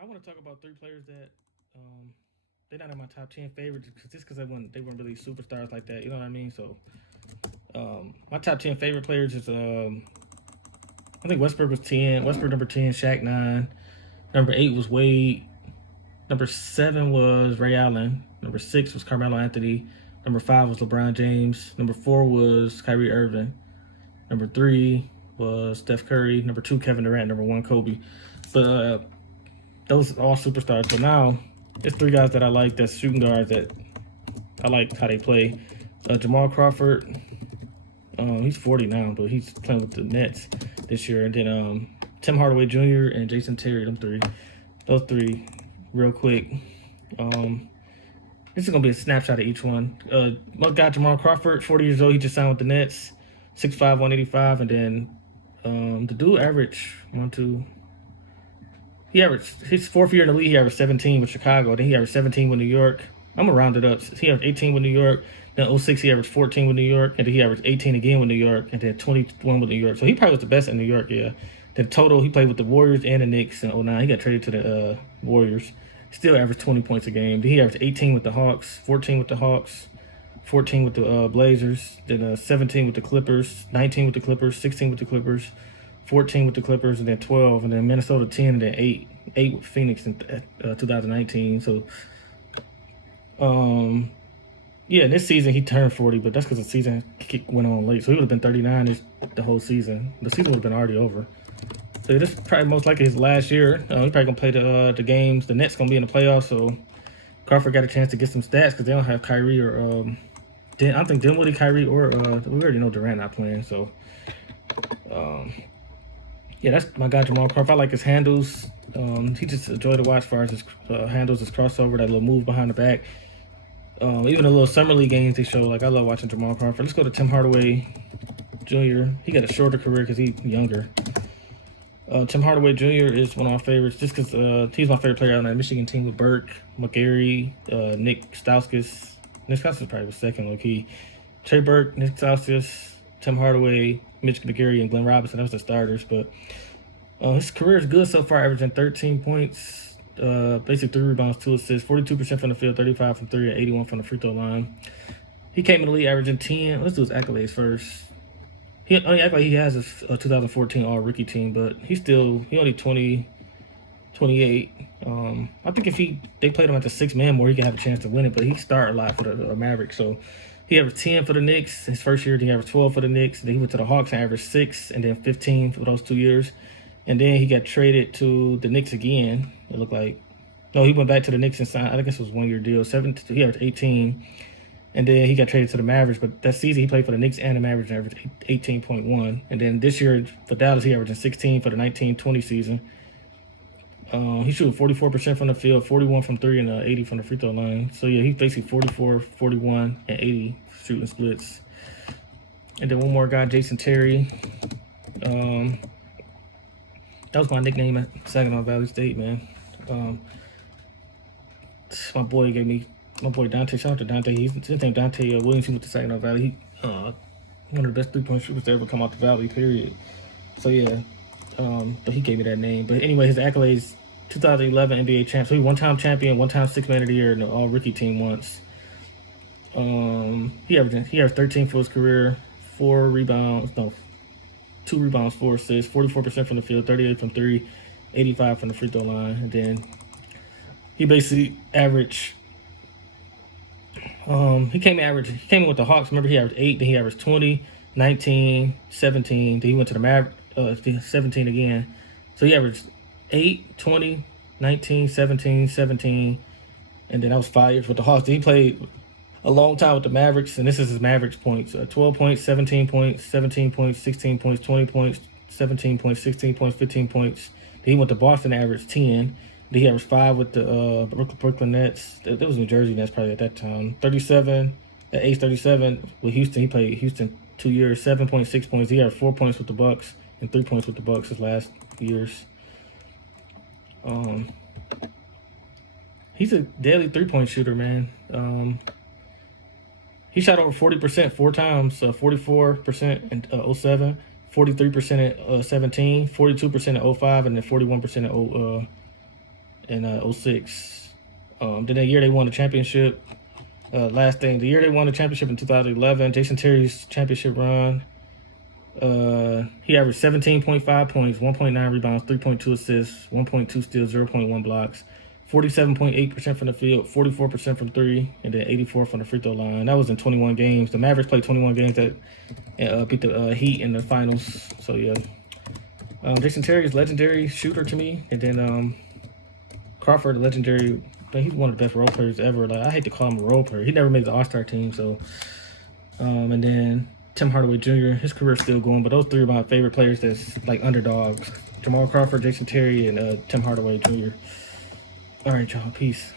I want to talk about three players that they're not in my top 10 favorites just because they weren't really superstars like that. You know what I mean? So my top 10 favorite players is I think Westbrook was 10. Westbrook number 10, Shaq 9. Number 8 was Wade. Number 7 was Ray Allen. Number 6 was Carmelo Anthony. Number 5 was LeBron James. Number 4 was Kyrie Irving. Number 3 was Steph Curry. Number 2, Kevin Durant. Number 1, Kobe. But those are all superstars. But now it's three guys that I like that's shooting guards that I like how they play. Jamal Crawford. He's 40 now, but he's playing with the Nets this year. And then Tim Hardaway Jr. and Jason Terry. Those three, real quick. This is gonna be a snapshot of each one. My guy Jamal Crawford, 40 years old. He just signed with the Nets, 6'5", 185, and then the dude averaged He averaged his fourth year in the league. He averaged 17 with Chicago. Then he averaged 17 with New York. I'm gonna round it up. He averaged 18 with New York. Then 06 he averaged 14 with New York, and then he averaged 18 again with New York, and then 21 with New York. So he probably was the best in New York. Yeah. Then total, he played with the Warriors and the Knicks in 09. He got traded to the Warriors. Still averaged 20 points a game. Then he averaged 18 with the Hawks, 14 with the Hawks, 14 with the Blazers, then 17 with the Clippers, 19 with the Clippers, 16 with the Clippers, 14 with the Clippers, and then 12, and then Minnesota 10, and then 8 with Phoenix in 2019. So, yeah, this season he turned 40, but that's because the season went on late. So he would have been 39 the whole season. The season would have been already over. So this is probably most likely his last year. He's probably gonna play the games. The Nets gonna be in the playoffs, so Crawford got a chance to get some stats because they don't have Kyrie or I don't think Dinwiddie, Kyrie, or we already know Durant not playing. So yeah, that's my guy Jamal Crawford. I like his handles. He just a joy to watch as far as his handles, his crossover, that little move behind the back. Even the little summer league games they show, like I love watching Jamal Crawford. Let's go to Tim Hardaway Jr. He got a shorter career because he's younger. Tim Hardaway Jr. is one of my favorites just because he's my favorite player on that Michigan team with Burke, McGarry, Nick Stauskas. Nick Stauskas probably was second low key. Trey Burke, Nick Stauskas, Tim Hardaway, Mitch McGarry, and Glenn Robinson. That was the starters. But his career is good so far, averaging 13 points, basically 3 rebounds, 2 assists, 42% from the field, 35 from 3, and 81 from the free throw line. He came in the league averaging 10. Let's do his accolades first. He act like he has a 2014 All-Rookie team, but he only 28. I think if they played him at the 6-man more, he could have a chance to win it. But he started a lot for the Mavericks, so he averaged 10 for the Knicks his first year. Then he averaged 12 for the Knicks. Then he went to the Hawks and averaged 6, and then 15 for those 2 years. And then he got traded to the Knicks again. It looked like he went back to the Knicks and signed. I guess it was a 1-year deal. He averaged 18. And then he got traded to the Mavericks, but that season he played for the Knicks and the Mavericks and averaged 18.1. And then this year for Dallas, he averaged 16 for the 19-20 season. He shooting 44% from the field, 41 from 3, and 80 from the free throw line. So, yeah, he's basically 44, 41, and 80 shooting splits. And then one more guy, Jason Terry. That was my nickname at Saginaw Valley State, man. My boy Dante, shout out to Dante. His name Dante Williams. He went to Saginaw Valley. He one of the best 3-point shooters to ever come out the Valley, period. So yeah, but he gave me that name. But anyway, his accolades: 2011 NBA champ. So he one-time champion, one-time 6-man of the year, and the All-Rookie team once. He averaged 13 for his career, 2 rebounds, 4 assists, 44% from the field, 38 from 3, 85 from the free throw line, and then he basically averaged. He came in with the Hawks. Remember, he averaged 8, then he averaged 20, 19, 17. Then he went to the Mavericks, 17 again. So he averaged 8, 20, 19, 17, 17, and then that was 5 years with the Hawks. Then he played a long time with the Mavericks, and this is his Mavericks points: 12 points, 17 points, 17 points, 16 points, 20 points, 17 points, 16 points, 15 points. Then he went to Boston, averaged 10. Then he averaged 5 with the Brooklyn Nets. That was New Jersey Nets probably at that time. 37, at age 37 with Houston. He played Houston 2 years, 7.6 points. He had 4 points with the Bucks and 3 points with the Bucks his last years. He's a deadly 3-point shooter, man. He shot over 40% 4 times, 44% in 07, 43% at 17, 42% at 05, and then 41% at in 06. Then that year they won the championship. Last thing, the year they won the championship in 2011, Jason Terry's championship run. He averaged 17.5 points, 1.9 rebounds, 3.2 assists, 1.2 steals, 0.1 blocks, 47.8% from the field, 44% from three, and then 84 from the free throw line. That was in 21 games. The Mavericks played 21 games that beat the Heat in the finals. So yeah, Jason Terry is legendary shooter to me, and then Crawford, a legendary. He's one of the best role players ever. Like, I hate to call him a role player. He never made the All-Star team. So, and then Tim Hardaway Jr. His career's still going, but those three are my favorite players. That's like underdogs: Jamal Crawford, Jason Terry, and Tim Hardaway Jr. All right, y'all. Peace.